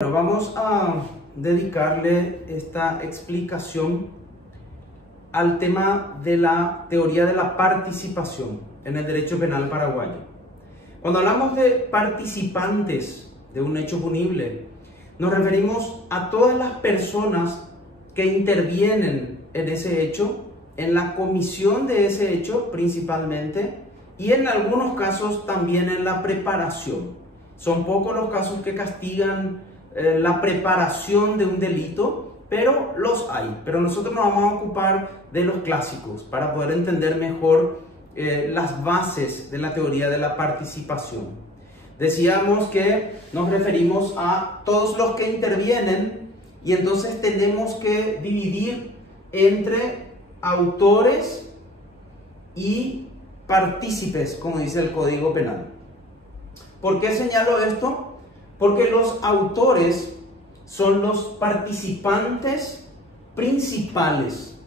Bueno, vamos a dedicarle esta explicación al tema de la teoría de la participación en el derecho penal paraguayo. Cuando hablamos de participantes de un hecho punible, nos referimos a todas las personas que intervienen en ese hecho, en la comisión de ese hecho principalmente, y en algunos casos también en la preparación. Son pocos los casos que castigan la preparación de un delito, pero los hay. Pero nosotros nos vamos a ocupar de los clásicos para poder entender mejor las bases de la teoría de la participación. Decíamos que nos referimos a todos los que intervienen, y entonces tenemos que dividir entre autores y partícipes, como dice el Código Penal. ¿Por qué señalo esto? Porque los autores son los participantes principales.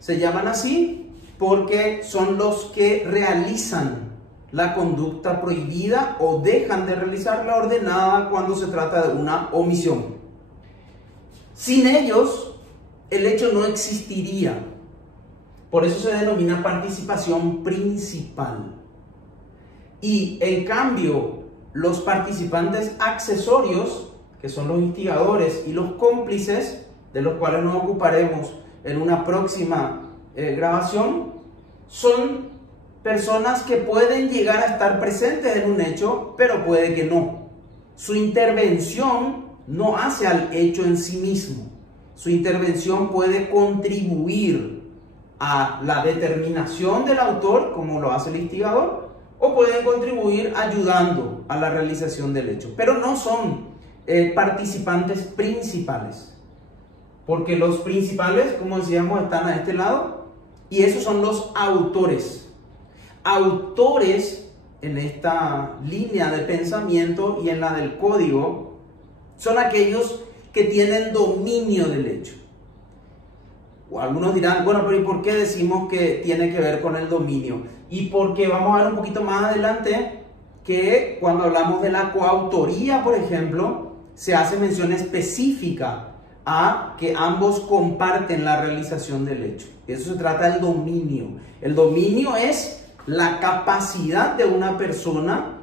Se llaman así porque son los que realizan la conducta prohibida o dejan de realizar la ordenada cuando se trata de una omisión. Sin ellos, el hecho no existiría. Por eso se denomina participación principal. Y en cambio, los participantes accesorios, que son los instigadores y los cómplices, de los cuales nos ocuparemos en una próxima grabación, son personas que pueden llegar a estar presentes en un hecho, pero puede que no. Su intervención no hace al hecho en sí mismo. Su intervención puede contribuir a la determinación del autor, como lo hace el instigador, o pueden contribuir ayudando a la realización del hecho, pero no son participantes principales, porque los principales, como decíamos, están a este lado, y esos son los autores. Autores en esta línea de pensamiento y en la del código son aquellos que tienen dominio del hecho. O algunos dirán, bueno, pero ¿y por qué decimos que tiene que ver con el dominio? Y porque vamos a ver un poquito más adelante que cuando hablamos de la coautoría, por ejemplo, se hace mención específica a que ambos comparten la realización del hecho. Eso se trata del dominio. El dominio es la capacidad de una persona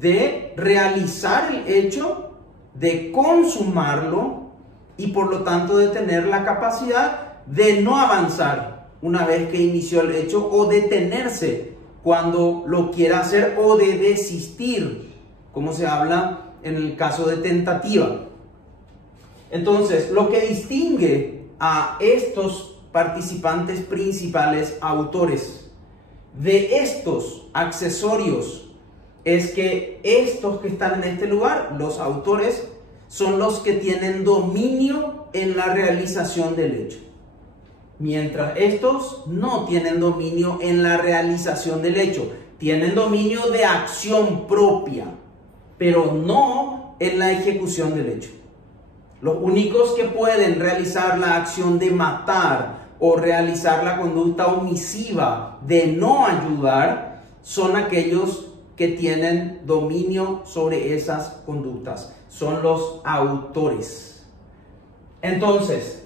de realizar el hecho, de consumarlo y por lo tanto de tener la capacidad de no avanzar una vez que inició el hecho, o detenerse cuando lo quiera hacer, o de desistir, como se habla en el caso de tentativa. Entonces, lo que distingue a estos participantes principales, autores, de estos accesorios, es que estos que están en este lugar, los autores, son los que tienen dominio en la realización del hecho. Mientras estos no tienen dominio en la realización del hecho, tienen dominio de acción propia, pero no en la ejecución del hecho. Los únicos que pueden realizar la acción de matar o realizar la conducta omisiva de no ayudar son aquellos que tienen dominio sobre esas conductas, son los autores. Entonces,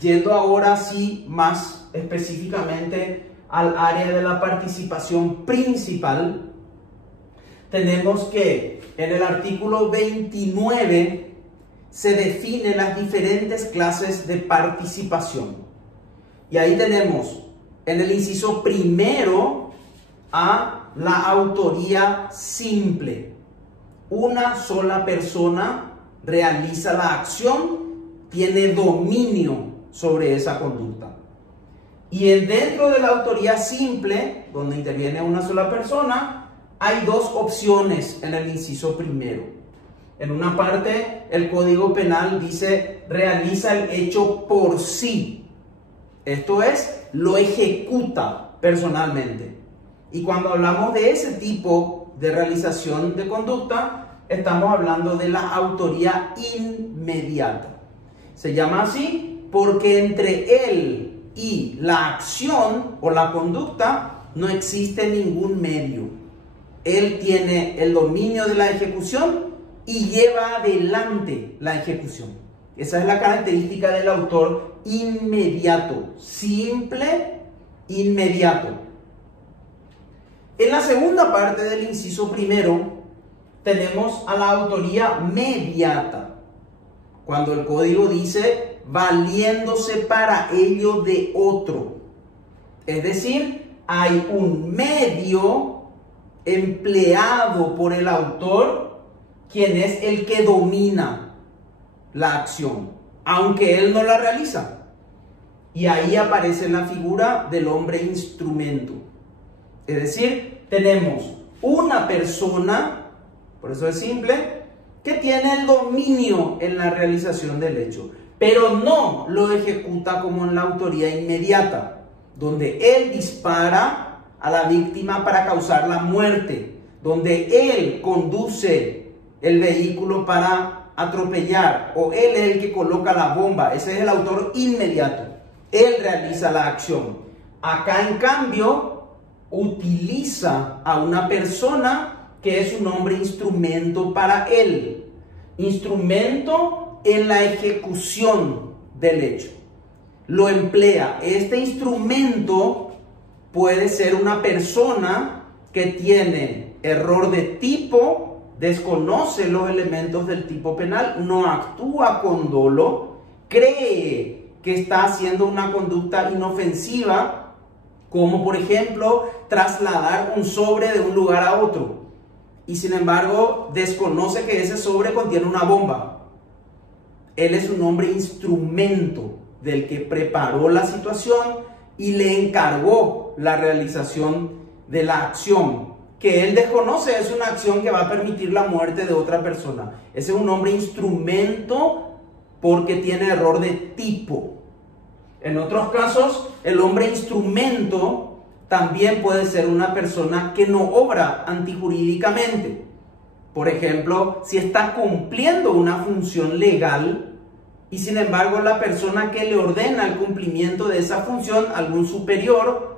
yendo ahora sí más específicamente al área de la participación principal, tenemos que en el artículo 29 se definen las diferentes clases de participación. Y ahí tenemos en el inciso primero a la autoría simple. Una sola persona realiza la acción, tiene dominio sobre esa conducta. Y dentro de la autoría simple, donde interviene una sola persona, hay dos opciones en el inciso primero. En una parte, el Código Penal dice, realiza el hecho por sí. Esto es, lo ejecuta personalmente. Y cuando hablamos de ese tipo de realización de conducta, estamos hablando de la autoría inmediata. Se llama así porque entre él y la acción o la conducta no existe ningún medio. Él tiene el dominio de la ejecución y lleva adelante la ejecución. Esa es la característica del autor inmediato, simple, inmediato. En la segunda parte del inciso primero tenemos a la autoría mediata, cuando el código dice valiéndose para ello de otro. Es decir, hay un medio empleado por el autor, quien es el que domina la acción, aunque él no la realiza. Y ahí aparece la figura del hombre instrumento. Es decir, tenemos una persona, por eso es simple, que tiene el dominio en la realización del hecho, pero no lo ejecuta como en la autoría inmediata, donde él dispara a la víctima para causar la muerte, donde él conduce el vehículo para atropellar, o él es el que coloca la bomba. Ese es el autor inmediato. Él realiza la acción. Acá, en cambio, utiliza a una persona que es un hombre instrumento para él. Instrumento en la ejecución del hecho. Lo emplea. Este instrumento puede ser una persona que tiene error de tipo, desconoce los elementos del tipo penal, no actúa con dolo, cree que está haciendo una conducta inofensiva, como por ejemplo trasladar un sobre de un lugar a otro, y sin embargo desconoce que ese sobre contiene una bomba. Él es un hombre instrumento del que preparó la situación y le encargó la realización de la acción que él desconoce. Es una acción que va a permitir la muerte de otra persona. Ese es un hombre instrumento porque tiene error de tipo. En otros casos, el hombre instrumento también puede ser una persona que no obra antijurídicamente. Por ejemplo, si está cumpliendo una función legal y sin embargo la persona que le ordena el cumplimiento de esa función, algún superior,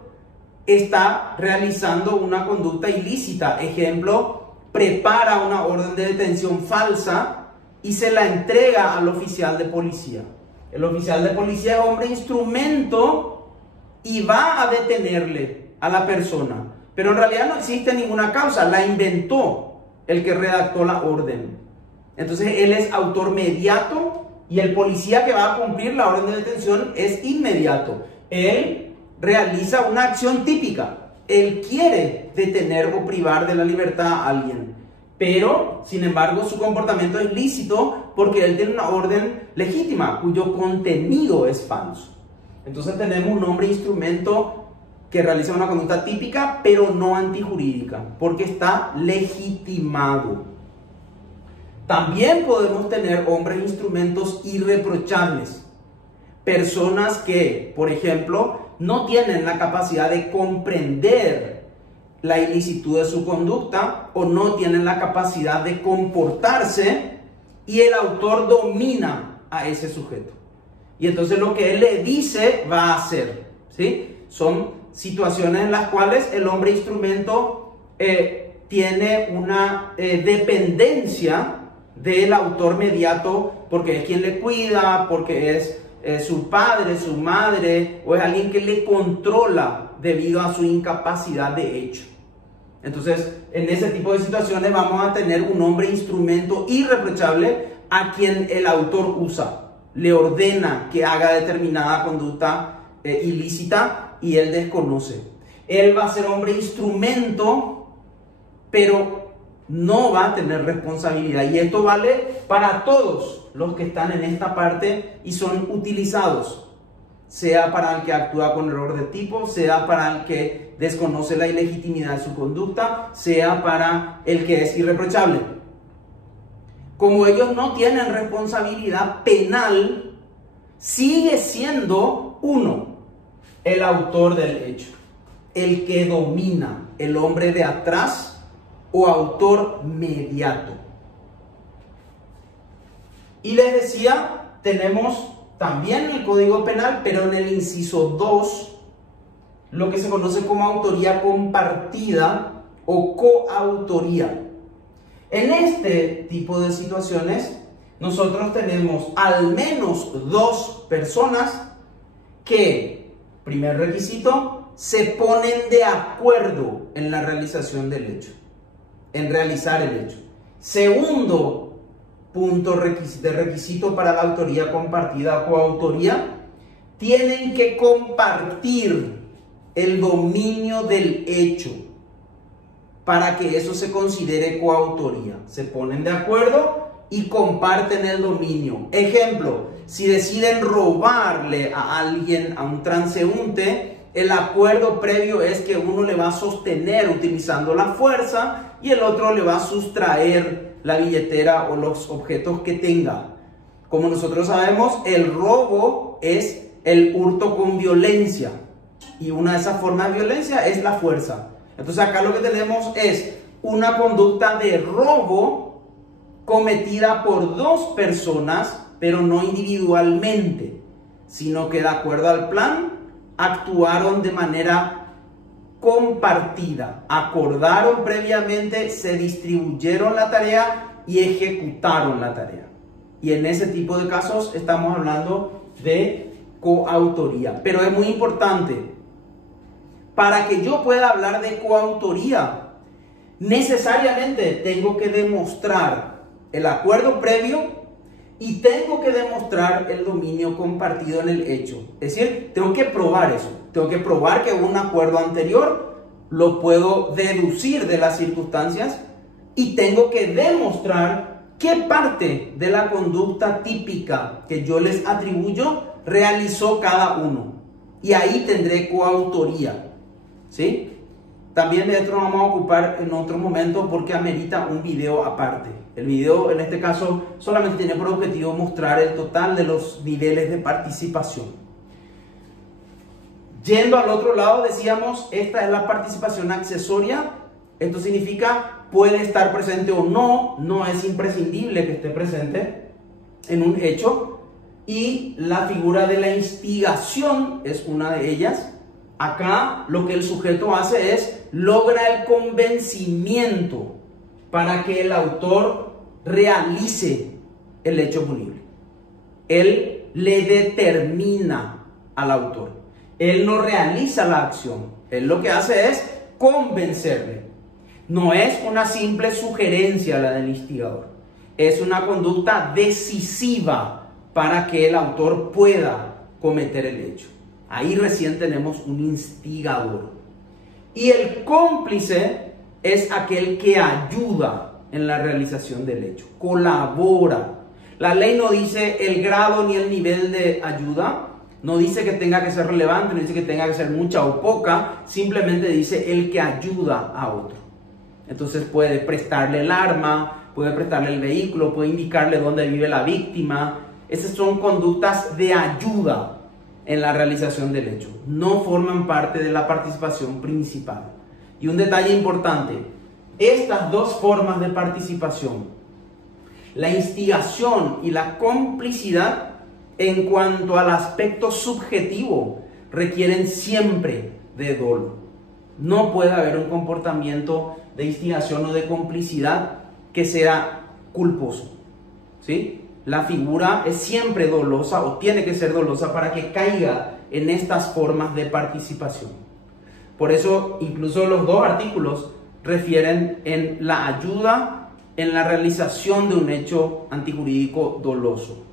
está realizando una conducta ilícita. Ejemplo, prepara una orden de detención falsa y se la entrega al oficial de policía. El oficial de policía es hombre instrumento y va a detenerle a la persona, pero en realidad no existe ninguna causa, la inventó el que redactó la orden. Entonces él es autor mediato y el policía que va a cumplir la orden de detención es inmediato. Él realiza una acción típica. Él quiere detener o privar de la libertad a alguien, pero sin embargo su comportamiento es lícito porque él tiene una orden legítima cuyo contenido es falso. Entonces tenemos un hombre instrumento que realiza una conducta típica pero no antijurídica porque está legitimado. También podemos tener hombres instrumentos irreprochables, personas que, por ejemplo, no tienen la capacidad de comprender la ilicitud de su conducta o no tienen la capacidad de comportarse y el autor domina a ese sujeto. Y entonces lo que él le dice va a hacer, ¿sí? Son situaciones en las cuales el hombre instrumento tiene una dependencia del autor mediato porque es quien le cuida, porque es su padre, su madre, o es alguien que le controla debido a su incapacidad de hecho. Entonces, en ese tipo de situaciones vamos a tener un hombre instrumento irreprochable a quien el autor usa, le ordena que haga determinada conducta ilícita y él desconoce. Él va a ser hombre instrumento, pero no va a tener responsabilidad. Y esto vale para todos los que están en esta parte y son utilizados, sea para el que actúa con error de tipo, sea para el que desconoce la ilegitimidad de su conducta, sea para el que es irreprochable. Como ellos no tienen responsabilidad penal, sigue siendo uno, el autor del hecho, el que domina, el hombre de atrás o autor mediato. Y les decía, tenemos también el Código Penal, pero en el inciso 2, lo que se conoce como autoría compartida o coautoría. En este tipo de situaciones, nosotros tenemos al menos 2 personas que, primer requisito, se ponen de acuerdo en la realización del hecho, en realizar el hecho. Segundo punto de requisito para la autoría compartida o coautoría, tienen que compartir el dominio del hecho para que eso se considere coautoría. Se ponen de acuerdo y comparten el dominio. Ejemplo, si deciden robarle a alguien, a un transeúnte, el acuerdo previo es que uno le va a sostener utilizando la fuerza y el otro le va a sustraer la billetera o los objetos que tenga. Como nosotros sabemos, el robo es el hurto con violencia y una de esas formas de violencia es la fuerza. Entonces acá lo que tenemos es una conducta de robo cometida por 2 personas, pero no individualmente, sino que de acuerdo al plan actuaron de manera compartida, acordaron previamente, se distribuyeron la tarea y ejecutaron la tarea. Y en ese tipo de casos estamos hablando de coautoría. Pero es muy importante, para que yo pueda hablar de coautoría, necesariamente tengo que demostrar el acuerdo previo y tengo que demostrar el dominio compartido en el hecho. Es decir, tengo que probar eso. Tengo que probar que hubo un acuerdo anterior, lo puedo deducir de las circunstancias y tengo que demostrar qué parte de la conducta típica que yo les atribuyo realizó cada uno. Y ahí tendré coautoría. ¿Sí? También de esto nos vamos a ocupar en otro momento porque amerita un video aparte. El video en este caso solamente tiene por objetivo mostrar el total de los niveles de participación. Yendo al otro lado, decíamos, esta es la participación accesoria. Esto significa puede estar presente o no, no es imprescindible que esté presente en un hecho. Y la figura de la instigación es una de ellas. Acá lo que el sujeto hace es logra el convencimiento para que el autor realice el hecho punible. Él le determina al autor. Él no realiza la acción. Él lo que hace es convencerle. No es una simple sugerencia la del instigador. Es una conducta decisiva para que el autor pueda cometer el hecho. Ahí recién tenemos un instigador. Y el cómplice es aquel que ayuda en la realización del hecho, colabora. La ley no dice el grado ni el nivel de ayuda, no dice que tenga que ser relevante, no dice que tenga que ser mucha o poca, simplemente dice el que ayuda a otro. Entonces puede prestarle el arma, puede prestarle el vehículo, puede indicarle dónde vive la víctima. Esas son conductas de ayuda en la realización del hecho, no forman parte de la participación principal. Y un detalle importante, estas 2 formas de participación, la instigación y la complicidad, en cuanto al aspecto subjetivo, requieren siempre de dolo. No puede haber un comportamiento de instigación o de complicidad que sea culposo, ¿sí? La figura es siempre dolosa o tiene que ser dolosa para que caiga en estas formas de participación. Por eso incluso los 2 artículos refieren en la ayuda en la realización de un hecho antijurídico doloso.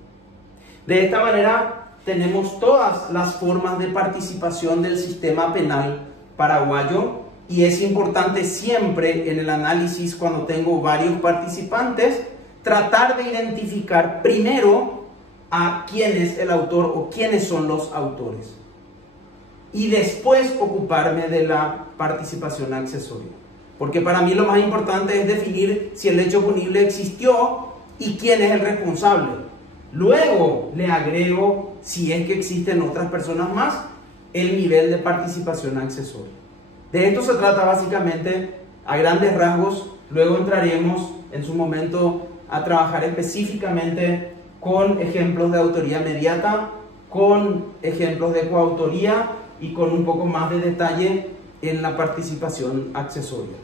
De esta manera tenemos todas las formas de participación del sistema penal paraguayo y es importante siempre en el análisis, cuando tengo varios participantes, tratar de identificar primero a quién es el autor o quiénes son los autores y después ocuparme de la participación accesoria, porque para mí lo más importante es definir si el hecho punible existió y quién es el responsable. Luego le agrego, si es que existen otras personas más, el nivel de participación accesoria. De esto se trata básicamente a grandes rasgos. Luego entraremos en su momento a trabajar específicamente con ejemplos de autoría mediata, con ejemplos de coautoría y con un poco más de detalle en la participación accesoria.